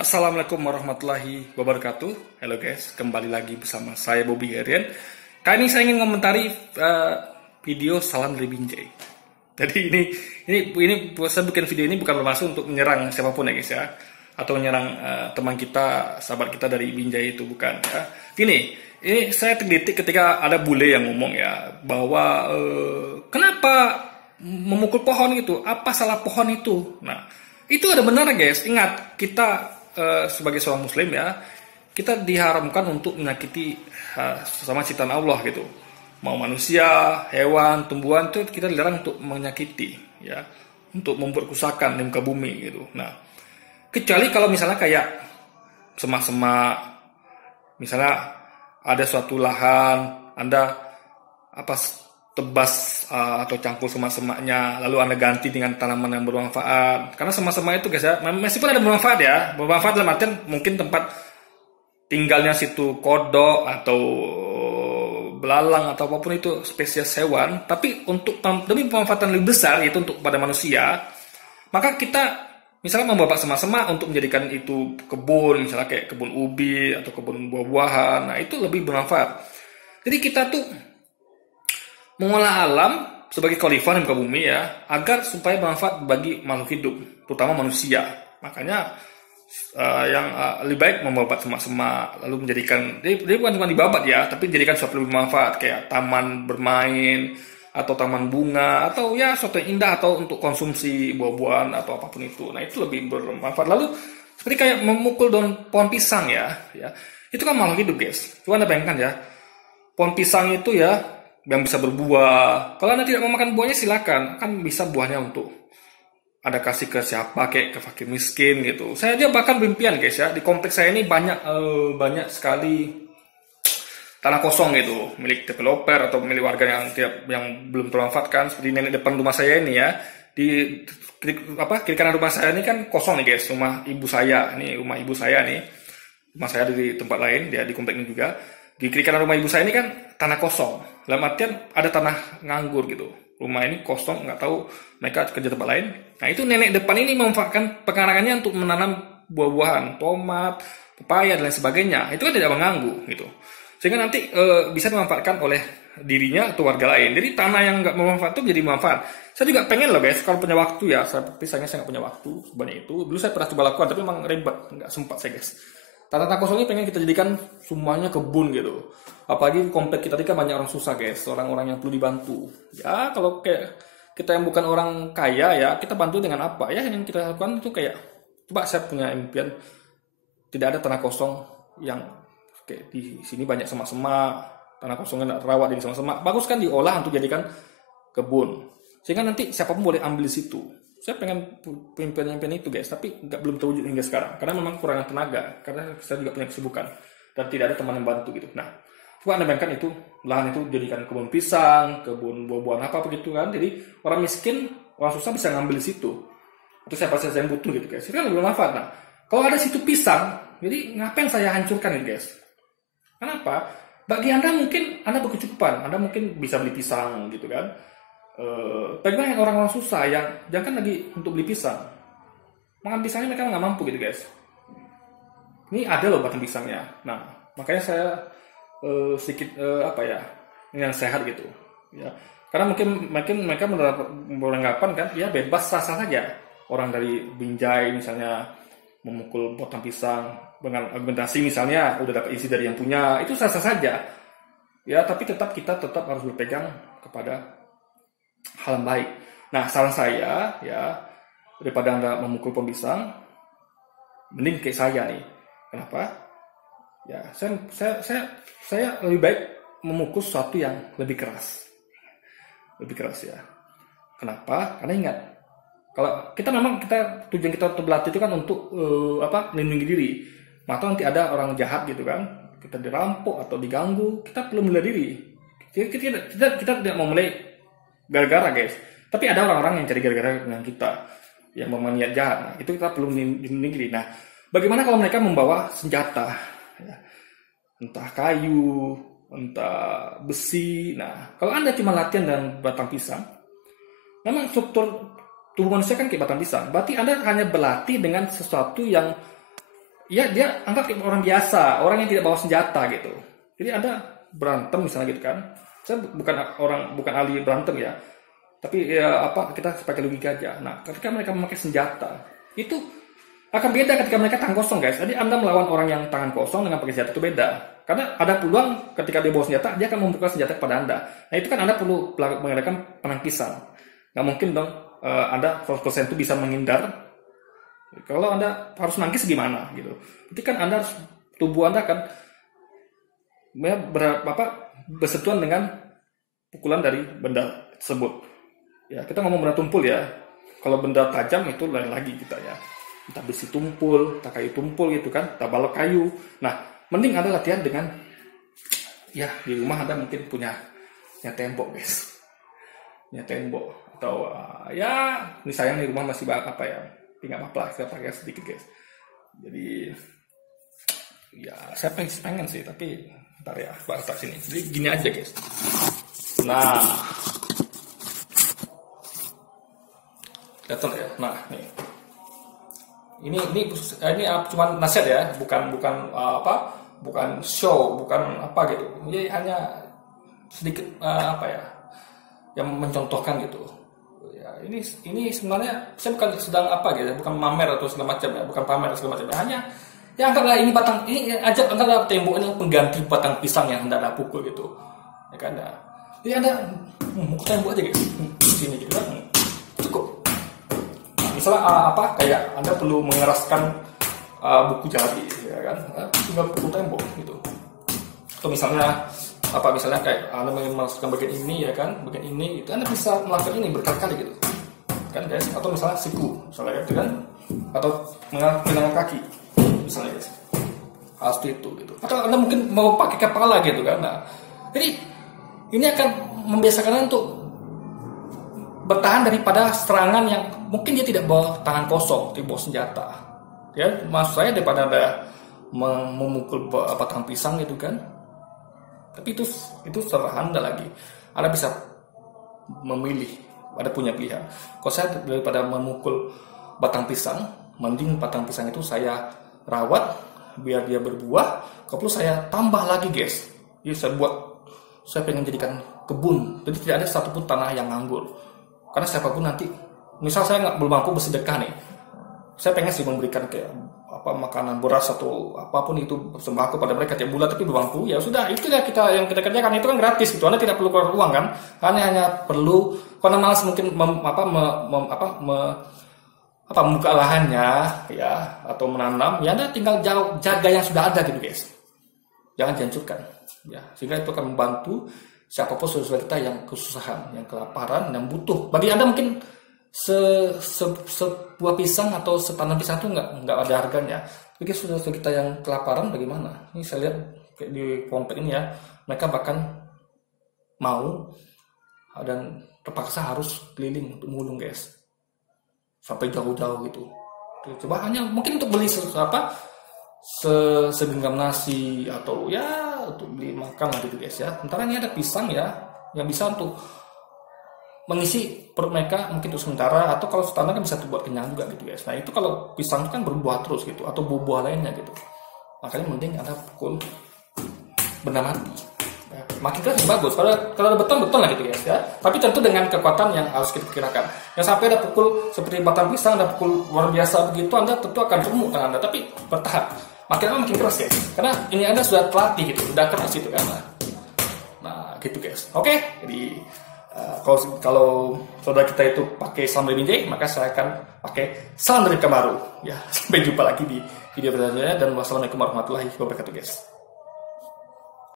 Assalamualaikum warahmatullahi wabarakatuh. Halo guys, kembali lagi bersama saya Bobby Herian. Kali ini saya ingin komentari video salam dari Binjai. Jadi ini saya bikin video ini bukan bermaksud untuk menyerang siapapun ya guys ya, atau menyerang teman kita, sahabat kita dari Binjai itu, bukan ya. Ini saya tergelitik ketika ada bule yang ngomong ya bahwa kenapa memukul pohon itu? Apa salah pohon itu? Nah, itu ada benar guys. Ingat, kita sebagai seorang muslim ya, kita diharamkan untuk menyakiti sesama ciptaan Allah gitu. Mau manusia, hewan, tumbuhan, itu kita dilarang untuk menyakiti ya, untuk membuat kerusakan di muka bumi gitu. Nah, kecuali kalau misalnya kayak semak-semak, misalnya ada suatu lahan, Anda tebas atau campur semak-semaknya, lalu Anda ganti dengan tanaman yang bermanfaat. Karena semak-semak itu guys ya, meskipun ada bermanfaat ya, bermanfaat dalam artian mungkin tempat tinggalnya situ kodok atau belalang atau apapun itu spesies hewan, tapi untuk demi pemanfaatan lebih besar, yaitu untuk pada manusia, maka kita misalnya membawa semak-semak untuk menjadikan itu kebun, misalnya kayak kebun ubi atau kebun buah-buahan, nah itu lebih bermanfaat. Jadi kita tuh mengolah alam sebagai khalifah di muka bumi ya, agar supaya bermanfaat bagi makhluk hidup, terutama manusia. Makanya lebih baik membabat semak-semak, lalu menjadikan, dia bukan cuma dibabat ya, tapi dijadikan sesuatu lebih bermanfaat, kayak taman bermain, atau taman bunga, atau ya sesuatu yang indah, atau untuk konsumsi buah-buahan, atau apapun itu. Nah itu lebih bermanfaat. Lalu seperti kayak memukul daun pohon pisang ya, itu kan makhluk hidup guys. Coba Anda bayangkan ya, pohon pisang itu ya, yang bisa berbuah. Kalau Anda tidak mau makan buahnya silakan, kan bisa buahnya untuk Anda kasih ke siapa, kayak ke fakir miskin gitu. Saya aja bahkan berimpian guys ya, di kompleks saya ini banyak sekali tanah kosong gitu, milik developer atau milik warga yang belum termanfaatkan. Seperti nenek depan rumah saya ini ya, di kiri kanan rumah saya ini kan kosong nih guys, rumah ibu saya nih, rumah saya di tempat lain, dia di komplek ini juga. Di kiri kanan rumah ibu saya ini kan tanah kosong. Dalam artian ada tanah nganggur gitu. Rumah ini kosong, nggak tahu mereka kerja tempat lain. Nah itu nenek depan ini memanfaatkan pekarangannya untuk menanam buah-buahan, tomat, pepaya dan lain sebagainya. Itu kan tidak mengganggu gitu. Sehingga nanti bisa dimanfaatkan oleh dirinya atau warga lain. Jadi tanah yang nggak bermanfaat itu jadi manfaat. Saya juga pengen loh guys, kalau punya waktu ya. Saya nggak punya waktu sebanyak itu. Dulu saya pernah coba lakukan, tapi memang ribet, nggak sempat saya guys. Tanah kosong ini pengen kita jadikan semuanya kebun gitu. Apalagi komplek kita tadi kan banyak orang susah guys, orang-orang yang perlu dibantu. Ya kalau kayak kita yang bukan orang kaya ya, kita bantu dengan apa ya? Yang kita lakukan itu kayak, coba saya punya impian, tidak ada tanah kosong yang kayak di sini banyak semak-semak, tanah kosongnya tidak terawat jadi semak-semak. Bagus kan diolah untuk jadikan kebun. Sehingga nanti siapapun boleh ambil di situ. Saya pengen impian itu guys, tapi belum terwujud hingga sekarang karena memang kurang tenaga, karena saya juga punya kesibukan dan tidak ada teman yang bantu gitu. Nah, coba Anda bayangkan itu lahan itu jadikan kebun pisang, kebun buah-buahan apa begitu kan. Jadi orang miskin, orang susah bisa ngambil di situ. Atau siapa saja yang butuh gitu guys. Itu kan lebih bermanfaat. Nah, kalau ada situ pisang, jadi ngapain saya hancurkan ini guys? Kenapa? Bagi Anda mungkin Anda berkecukupan, Anda mungkin bisa beli pisang gitu kan. Bagaimana orang-orang susah yang jangan lagi untuk beli pisang, makan pisangnya mereka nggak mampu gitu guys. Ini ada loh batang pisangnya. Nah makanya saya sedikit ini yang sehat gitu ya, karena mungkin mereka beranggapan kan ya bebas sah-sah saja orang dari Binjai misalnya memukul batang pisang dengan argumentasi misalnya udah dapat isi dari yang punya, itu sah-sah saja ya, tapi kita tetap harus berpegang kepada hal yang baik. Nah, saran saya ya, daripada Anda memukul pohon pisang, mending kayak saya nih. Kenapa? Ya, saya lebih baik memukul sesuatu yang lebih keras. Lebih keras ya. Kenapa? Karena ingat, kalau tujuan kita untuk berlatih itu kan untuk melindungi diri. Maka nanti ada orang jahat gitu kan, kita dirampok atau diganggu, kita perlu bela diri. Kita tidak mau mulai gara-gara guys, tapi ada orang-orang yang cari gara-gara dengan kita yang berniat jahat. Nah, itu kita perlu melindungi diri. Nah, bagaimana kalau mereka membawa senjata ya, entah kayu, entah besi. Nah, kalau Anda cuma latihan dengan batang pisang, memang struktur tubuh manusia kan kayak batang pisang. Berarti Anda hanya berlatih dengan sesuatu yang ya dia anggap kayak orang biasa, orang yang tidak bawa senjata gitu. Jadi Anda berantem misalnya gitu kan. Saya bukan ahli berantem ya. Tapi ya kita pakai logika aja. Nah, ketika mereka memakai senjata, itu akan beda ketika mereka tangan kosong, guys. Jadi Anda melawan orang yang tangan kosong dengan pakai senjata itu beda. Karena ada peluang ketika dia bawa senjata, dia akan membuka senjata kepada Anda. Nah, itu kan Anda perlu menggunakan panah pisang. Nggak mungkin dong Anda 100% itu bisa menghindar. Kalau Anda harus nangkis gimana gitu. Jadi kan tubuh Anda kan bersentuhan dengan pukulan dari benda tersebut. Ya, kita ngomong benda tumpul ya. Kalau benda tajam itu lain lagi kita ya. Entah besi tumpul, entah kayu tumpul gitu kan, entah balok kayu. Nah, mending Anda latihan dengan ya di rumah Anda mungkin punya tembok, guys. Punya tembok atau ya ini sayang di rumah masih tinggal apa-apa, saya pakai sedikit, guys. Jadi ya saya pengen sih, tapi ntar ya batas sini. Jadi gini aja, guys. Nah, kelihatan ya. Nah, nih. Ini cuma nasihat ya, bukan show, bukan apa gitu. Jadi hanya sedikit yang mencontohkan gitu. Ya, ini sebenarnya saya bukan sedang gitu, bukan mamer atau segala macam ya, bukan pamer atau segala macam. Hanya ya anggaplah anggaplah tembok ini pengganti batang pisang yang Anda pukul gitu. Ya kan Anda. Jadi Anda tembok aja gitu. Sini gitu kan. Cukup. Misalnya kayak Anda perlu mengeraskan buku jari ya kan, tinggal pukul tembok gitu. Atau misalnya kayak Anda memasukkan bagian ini ya kan, bagian ini itu Anda bisa melakukan ini berkali-kali gitu kan, guys. Atau misalnya siku misalnya gitu kan, atau menggunakan kaki misalnya, guys, seperti itu gitu. Atau Anda mungkin mau pakai kepala gitu kan. Nah, jadi ini akan membiasakan Anda untuk bertahan daripada serangan yang mungkin dia tidak bawa tangan kosong, tidak bawa senjata. Ya, maksud saya daripada Anda memukul batang pisang gitu kan. Tapi itu serah Anda lagi. Anda bisa memilih, Anda punya pilihan. Kalau saya daripada memukul batang pisang, mending batang pisang itu saya rawat biar dia berbuah. Kalau perlu saya tambah lagi, guys. Jadi saya pengen jadikan kebun. Jadi tidak ada satupun tanah yang nganggur. Karena siapapun nanti, misal saya belum mampu bersedekah nih, saya pengen sih memberikan kayak makanan beras atau apapun itu sembako pada mereka tiap bulan, tapi belum mampu, ya sudah, itu ya yang kita kerjakan, itu kan gratis gitu. Anda tidak perlu keluar uang kan, hanya perlu, karena malas mungkin membuka lahannya ya, atau menanam, ya Anda tinggal jaga yang sudah ada gitu, guys. Jangan dihancurkan ya, sehingga itu akan membantu siapapun saudara kita yang kesusahan, yang kelaparan, yang butuh. Bagi Anda mungkin sebuah pisang atau setanam pisang itu nggak ada harganya. Bagi saudara kita yang kelaparan bagaimana? Ini saya lihat kayak di komplek ini ya, mereka bahkan mau dan terpaksa harus keliling untuk mulung, guys, sampai jauh-jauh gitu. Coba hanya mungkin untuk beli segenggam nasi atau ya untuk beli makan gitu, guys ya. Sementara ini ada pisang ya yang bisa untuk mengisi perut mereka mungkin untuk sementara, atau kalau standar kan bisa buat kenyang juga gitu, guys. Nah, itu kalau pisang itu kan berbuah terus gitu, atau buah-buah lainnya gitu. Makanya mending Anda pukul benda mati. Ya, makin keras bagus. Kalau ada beton lah gitu, guys ya. Tapi tentu dengan kekuatan yang harus kita kirakan. Yang sampai Anda pukul seperti batang pisang, Anda pukul luar biasa begitu, Anda tentu akan remuk tangan Anda, tapi bertahap. Makin lama makin keras, guys. Karena ini Anda sudah terlatih gitu, udah keras itu kan. Nah, gitu, guys. Oke, jadi kalau saudara kita itu pakai salam dari Binjai, maka saya akan pakai salam dari Kamaru. Ya, sampai jumpa lagi di video berikutnya, dan wassalamualaikum warahmatullahi wabarakatuh, guys.